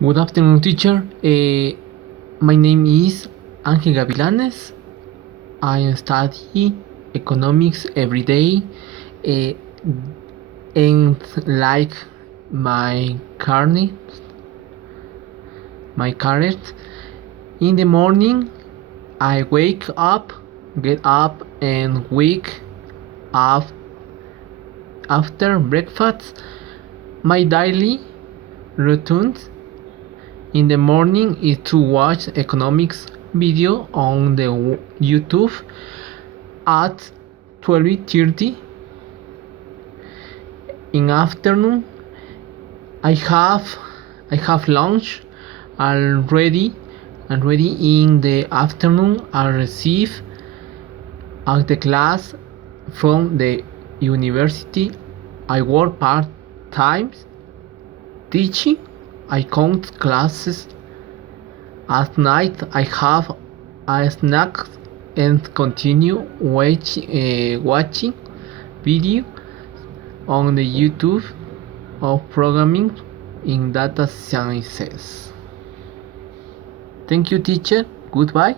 Good afternoon, teacher. My name is Ángel Gavilanes. I study economics every day, uh, and like my carnet, my career. In the morning, I wake up, get up, and wake up after breakfast. My daily routine in the morning is to watch economics video on the YouTube at 12:30. In afternoon, I have lunch already. In the afternoon, I receive at the class from the university. I work part time teaching. I count classes. At night, I have a snack and continue watching video on the YouTube of programming in data sciences. Thank you, teacher. Goodbye.